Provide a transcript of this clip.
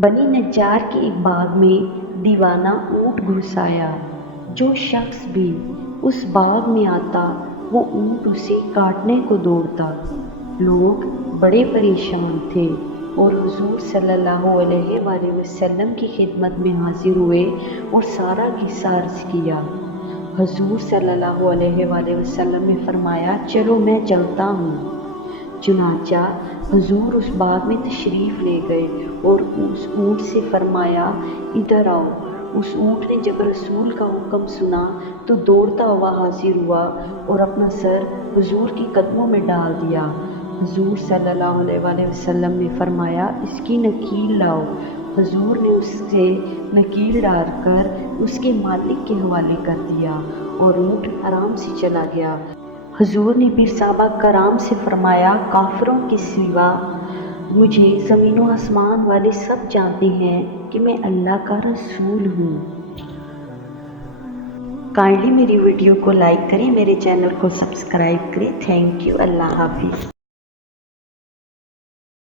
بنی نجار کے ایک باغ میں دیوانہ اونٹ گھس آیا۔ جو شخص بھی اس باغ میں آتا وہ اونٹ اسے کاٹنے کو دوڑتا۔ لوگ بڑے پریشان تھے اور حضور صلی اللہ علیہ وآلہ وسلم کی خدمت میں حاضر ہوئے اور سارا قصہ عرض کیا۔ حضور صلی اللہ علیہ وآلہ وسلم نے فرمایا، چلو میں چلتا ہوں۔ چنانچہ حضور اس باغ میں تشریف لے گئے اور اس اونٹ سے فرمایا، ادھر آؤ۔ اس اونٹ نے جب رسول کا حکم سنا تو دوڑتا ہوا حاضر ہوا اور اپنا سر حضور کی قدموں میں ڈال دیا۔ حضور صلی اللہ علیہ وآلہ وسلم نے فرمایا، اس کی نکیل لاؤ۔ حضور نے اس سے نکیل ڈال کر اس کے مالک کے حوالے کر دیا اور اونٹ آرام سے چلا گیا۔ حضور نے پھر صحابہ کرام سے فرمایا، کافروں کے سوا مجھے زمین و آسمان والے سب جانتے ہیں کہ میں اللہ کا رسول ہوں۔ کائنڈلی میری ویڈیو کو لائک کریں، میرے چینل کو سبسکرائب کریں۔ تھینک یو، اللہ حافظ۔